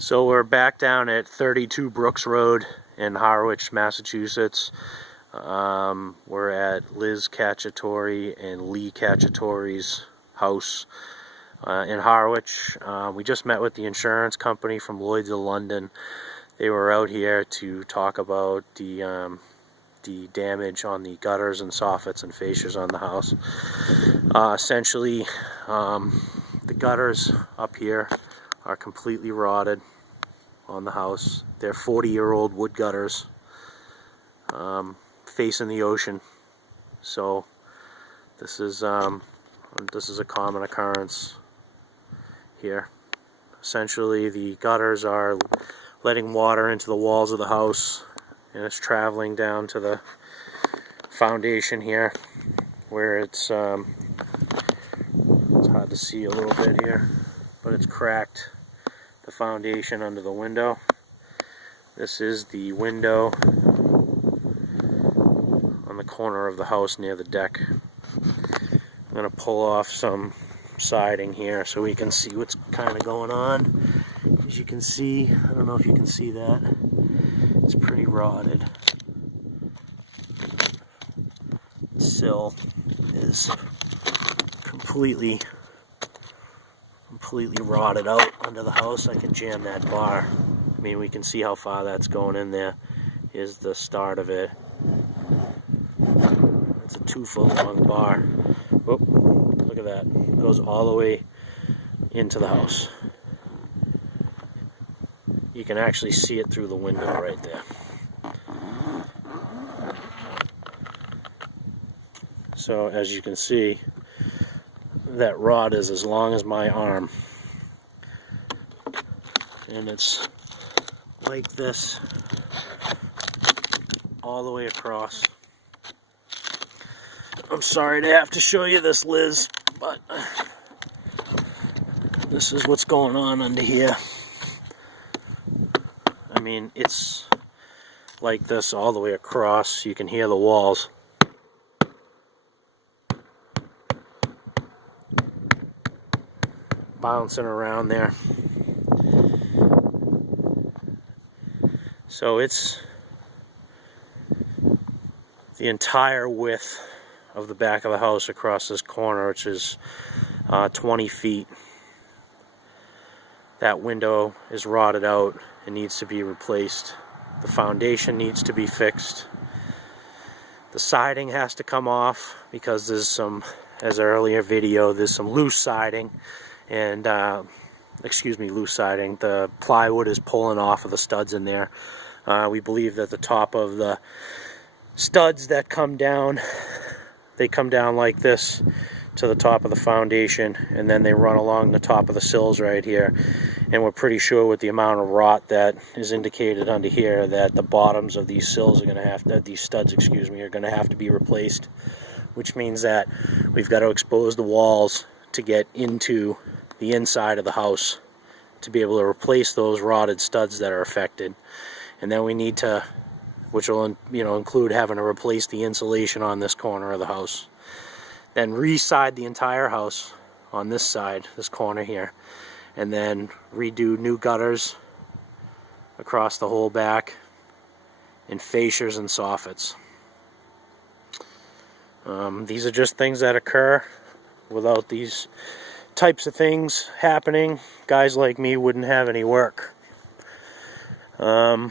So we're back down at 32 Brooks Road in Harwich, Massachusetts. We're at Liz Cacciatore and Lee Cacciatore's house in Harwich. We just met with the insurance company from Lloyd's of London. They were out here to talk about the damage on the gutters and soffits and fascias on the house. Essentially, the gutters up here are completely rotted on the house. They're 40-year-old wood gutters facing the ocean. So this is a common occurrence here. Essentially, the gutters are letting water into the walls of the house, and it's traveling down to the foundation here, where it's hard to see a little bit here, but it's cracked the foundation under the window. This is the window on the corner of the house near the deck. I'm going to pull off some siding here so we can see what's kind of going on. As you can see, I don't know if you can see that, it's pretty rotted. The sill is completely rotted out under the house. I can jam that bar. I mean, we can see how far that's going in there. Here's the start of it. It's a 2-foot long bar. Oh, look at that. It goes all the way into the house. You can actually see it through the window right there. So as you can see, that rod is as long as my arm, and it's like this all the way across. I'm sorry to have to show you this, Liz, but this is what's going on under here. I mean, it's like this all the way across. You can hear the walls. Bouncing around there. So it's the entire width of the back of the house across this corner, which is 20 feet. That window is rotted out and needs to be replaced. The foundation needs to be fixed. The siding has to come off because there's some, as earlier video, there's some loose siding. And loose siding. The plywood is pulling off of the studs in there. We believe that the top of the studs that come down, they come down like this to the top of the foundation, and then they run along the top of the sills right here. And we're pretty sure with the amount of rot that is indicated under here that the bottoms of these sills are going to have to, these studs, are going to have to be replaced, which means that we've got to expose the walls to get into the inside of the house to be able to replace those rotted studs that are affected. And then we need to, which will include having to replace the insulation on this corner of the house. Then re-side the entire house on this side, this corner here, and then redo new gutters across the whole back, and fascias and soffits. These are just things that occur. Without these types of things happening, guys like me wouldn't have any work. I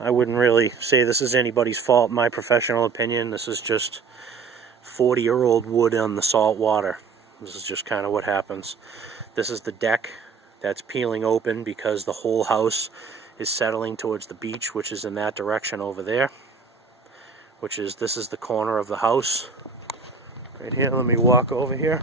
wouldn't really say this is anybody's fault, in my professional opinion. This is just 40-year-old wood on the salt water. This is just kind of what happens. This is the deck that's peeling open because the whole house is settling towards the beach, which is in that direction over there. This is the corner of the house. Right here, let me walk over here.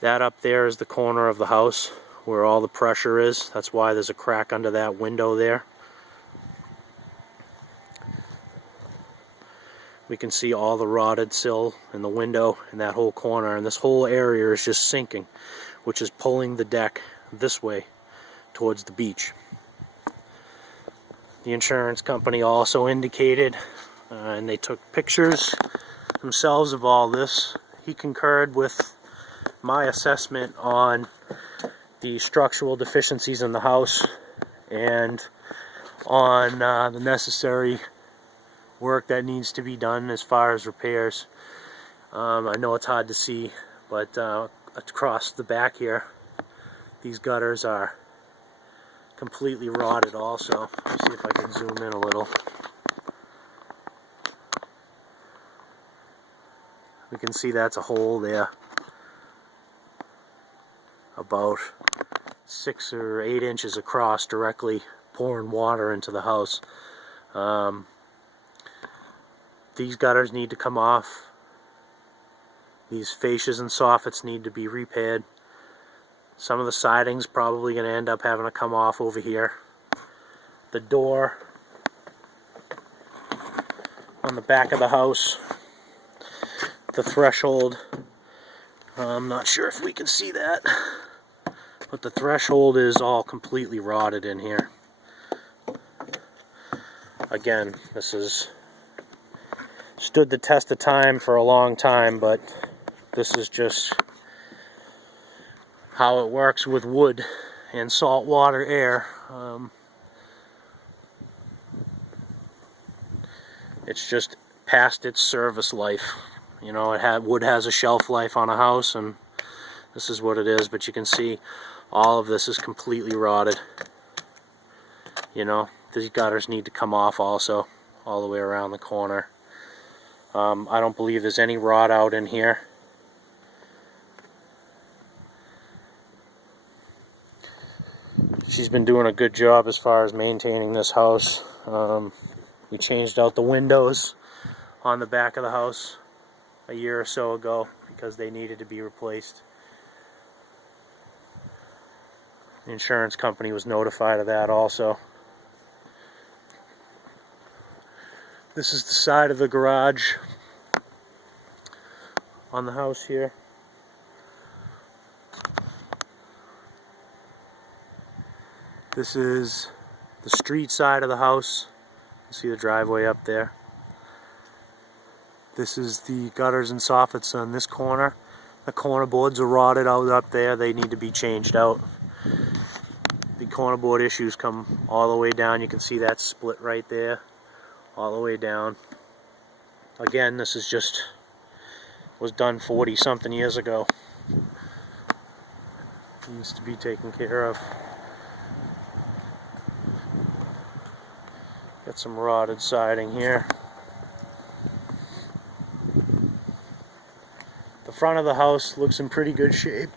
That up there is the corner of the house where all the pressure is. That's why there's a crack under that window there. We can see all the rotted sill in the window in that whole corner, and this whole area is just sinking, which is pulling the deck this way towards the beach. The insurance company also indicated, and they took pictures themselves of all this. He concurred with my assessment on the structural deficiencies in the house and on the necessary work that needs to be done as far as repairs. I know it's hard to see, but across the back here, these gutters are completely rotted also. Let's see if I can zoom in a little. We can see that's a hole there about 6 or 8 inches across, directly pouring water into the house. These gutters need to come off. These fascias and soffits need to be repaired. Some of the siding's probably going to end up having to come off over here. The door on the back of the house, the threshold, I'm not sure if we can see that, but the threshold is all completely rotted in here. Again, this has stood the test of time for a long time, but this is just how it works with wood and saltwater air. It's just past its service life. You know, wood has a shelf life on a house, and this is what it is. But you can see all of this is completely rotted. You know, these gutters need to come off also, all the way around the corner. I don't believe there's any rot out in here. She's been doing a good job as far as maintaining this house. We changed out the windows on the back of the house a year or so ago because they needed to be replaced. The insurance company was notified of that also. This is the side of the garage on the house here. This is the street side of the house. You see the driveway up there. This is the gutters and soffits on this corner. The corner boards are rotted out up there. They need to be changed out. The corner board issues come all the way down. You can see that split right there, all the way down. Again, this is just was done 40 something years ago. Needs to be taken care of. Got some rotted siding here. The front of the house looks in pretty good shape.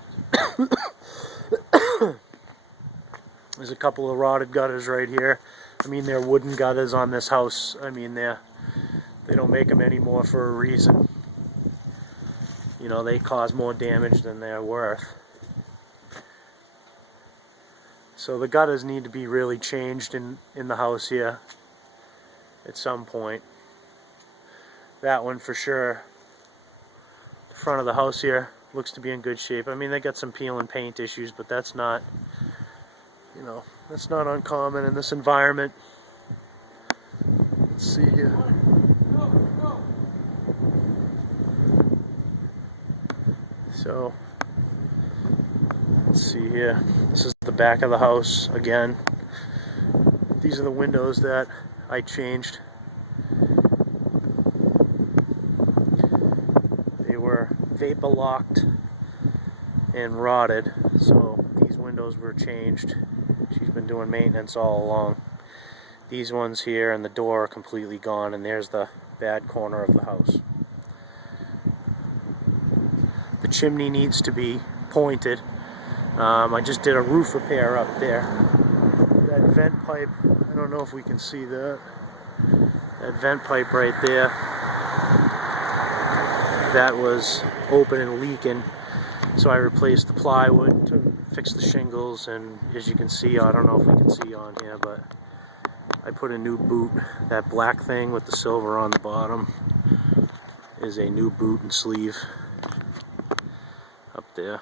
There's a couple of rotted gutters right here. I mean, they're wooden gutters on this house. I mean, they don't make them anymore for a reason. You know, they cause more damage than they're worth. So the gutters need to be really changed in the house here at some point. That one for sure. The front of the house here looks to be in good shape. I mean, they got some peel and paint issues, but that's not, you know, that's not uncommon in this environment. Let's see here. So, let's see here. This is the back of the house again. These are the windows that I changed. They were vapor locked and rotted, so these windows were changed. She's been doing maintenance all along. These ones here and the door are completely gone, and there's the bad corner of the house. The chimney needs to be pointed. I just did a roof repair up there. That vent pipe, I don't know if we can see that. That vent pipe right there, that was open and leaking. So I replaced the plywood to fix the shingles, and as you can see, I don't know if we can see on here, but I put a new boot. That black thing with the silver on the bottom is a new boot and sleeve up there.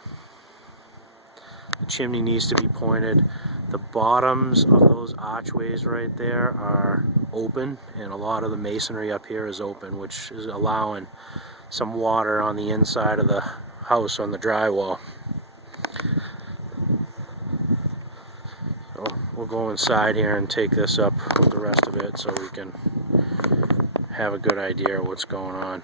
The chimney needs to be pointed. The bottoms of those archways right there are open, and a lot of the masonry up here is open, which is allowing some water on the inside of the house on the drywall. we'll go inside here and take this up with the rest of it so we can have a good idea of what's going on.